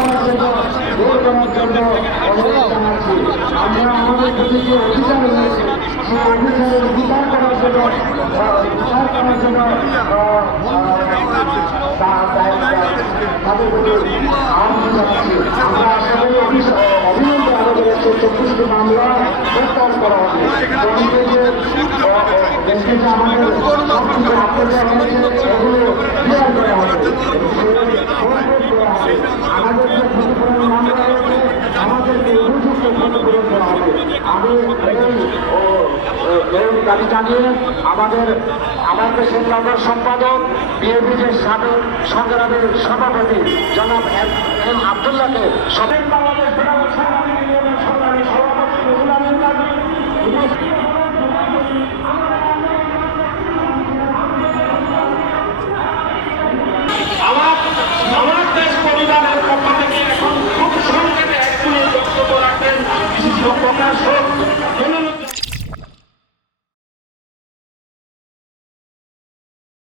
করার জন্য দূর করার জন্য অনুরোধ জানাচ্ছি। আমরা আমাদের প্রতি যে অধিকার রয়েছে সেই অধিকারের বিচার করার জন্য তাদের প্রতি আহ্বান জানাচ্ছি। আমরা আসলে অবিলম্বে আমাদের ১৪টি মামলা প্রত্যাহার করা হবে। দেশে যে আমাদের সবকিছু অত্যাচার হয়েছে এগুলো ক্লিয়ার করা হবে। আমাদের যে ক্ষতিপূরণ মামলা রয়েছে আমাদেরকে উপযুক্ত ক্ষতিপূরণ দেওয়া হবে। আমি এই দাবি জানিয়ে আমার দেশের নগর সম্পাদক বিএনপির সাবেক সংগ্রামী সভাপতি জনাব এম আব্দুল্লাহকে স্বাধীন বাংলাদেশ সংগ্রামী ইউনিয়নের সংগ্রামী সভাপতি রুহুল আমিন কাজী আমার দেশ পরিবারের পক্ষ থেকে এখন খুব সংক্ষেপে এক মিনিট বক্তব্য রাখবেন বিশিষ্ট প্রকাশক